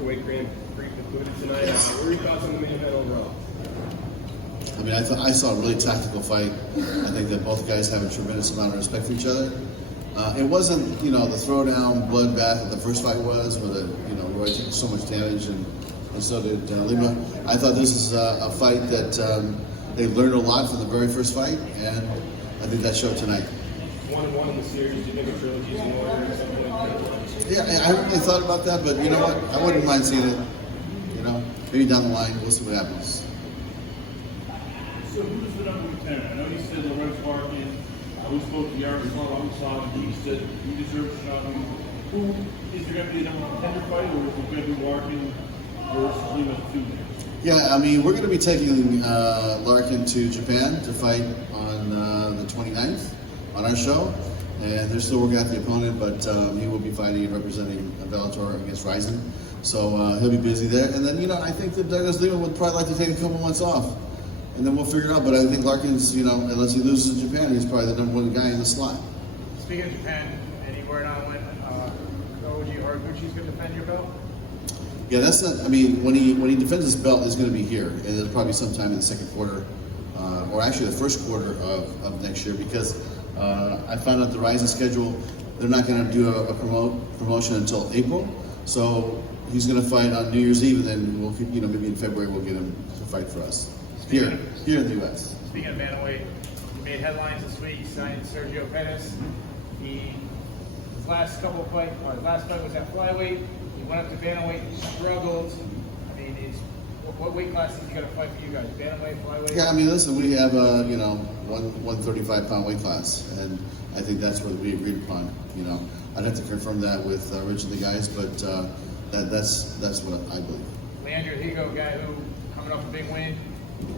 welterweight Grand Prix concluded tonight. What are your thoughts on the main event overall? I mean, I saw a really tactical fight. I think that both guys have a tremendous amount of respect for each other. It wasn't, the throwdown bloodbath that the first fight was, where Roy took so much damage and so did Lima. I thought this is a fight that they learned a lot from the very first fight, and I think that showed tonight. 1-1 in the series. Do you think a trilogy is in order or something like that? Yeah, I haven't really thought about that, but you know what? I wouldn't mind seeing it. Maybe down the line, we'll see what happens. So who's the number 10? I know you said Lorenz Barkin. We spoke to Yaron Slavon. He said he deserves a shot. Who is there going to be a number 1 contender fight, or is it going to be Larkin versus Lima 2? Yeah, I mean, we're going to be taking Larkin to Japan to fight on the 29th on our show. And they're still working out the opponent, but he will be fighting and representing Bellator against Ryzen. So he'll be busy there. And then, I think that Douglas Lima would probably like to take a couple months off. And then we'll figure it out. But I think Larkin's, unless he loses in Japan, he's probably the number 1 guy in the slot. Speaking of Japan, any word on when Koji or Gucci's going to defend your belt? Yeah, that's not. I mean, when he defends his belt, it's going to be here, and it'll probably sometime in the second quarter, or actually the first quarter of next year, because I found out the Ryzen schedule. They're not going to do a promotion until April, so he's going to fight on New Year's Eve, and then we'll, maybe in February we'll get him to fight for us here in the U.S. Speaking of bantamweight, he made headlines this week. He signed Sergio Pettis. His last fight was at flyweight. He went up to bantamweight. He struggled. I mean, what weight class is he going to fight for you guys? Bantamweight, flyweight? Yeah, I mean, listen, we have a 135-pound weight class, and I think that's what we agreed upon. I'd have to confirm that with Rich and the guys, but that's what I believe. Leandro Higo, guy who coming off a big win.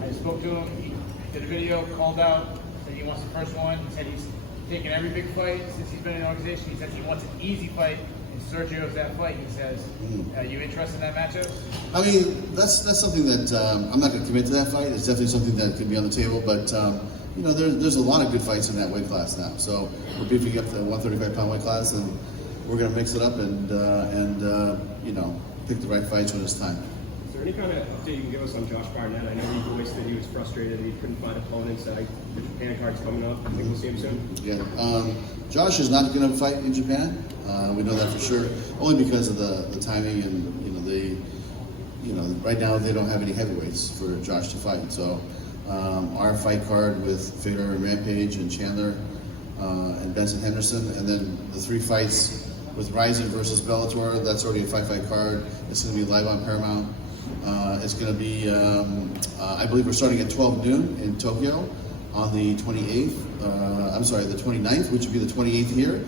I spoke to him. He did a video, called out, said he wants the first one. He said he's taken every big fight since he's been in the organization. He said he wants an easy fight, and Sergio's that fight. He says, "Are you interested in that matchup?" I mean, that's something that I'm not going to commit to that fight. It's definitely something that could be on the table, but there's a lot of good fights in that weight class now. So we're beefing up the 135-pound weight class, and we're going to mix it up and pick the right fights when it's time. Is there any kind of update you can give us on Josh Barnett? I know he voiced that he was frustrated that he couldn't find opponents. The Japan card's coming up. I think we'll see him soon. Yeah, Josh is not going to fight in Japan. We know that for sure, only because of the timing and right now they don't have any heavyweights for Josh to fight. So our fight card with Fedor and Rampage and Chandler and Benson Henderson, and then the 3 fights with Ryzen versus Bellator. That's already a 5-fight card. It's going to be live on Paramount. It's going to be, I believe we're starting at 12 noon in Tokyo on the 28th. The 29th, which would be the 28th here.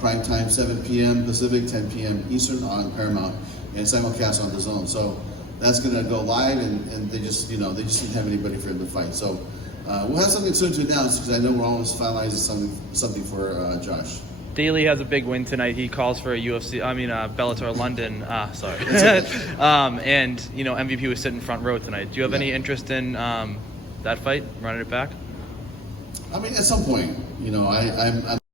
Prime time, 7 p.m. Pacific, 10 p.m. Eastern on Paramount, and simulcast on DAZN. So that's going to go live, and they just didn't have anybody for him to fight. So we'll have something soon to announce, because I know we're almost finalizing something for Josh. Daly has a big win tonight. He calls for a Bellator London. And MVP was sitting front row tonight. Do you have any interest in that fight, running it back? I mean, at some point, I'm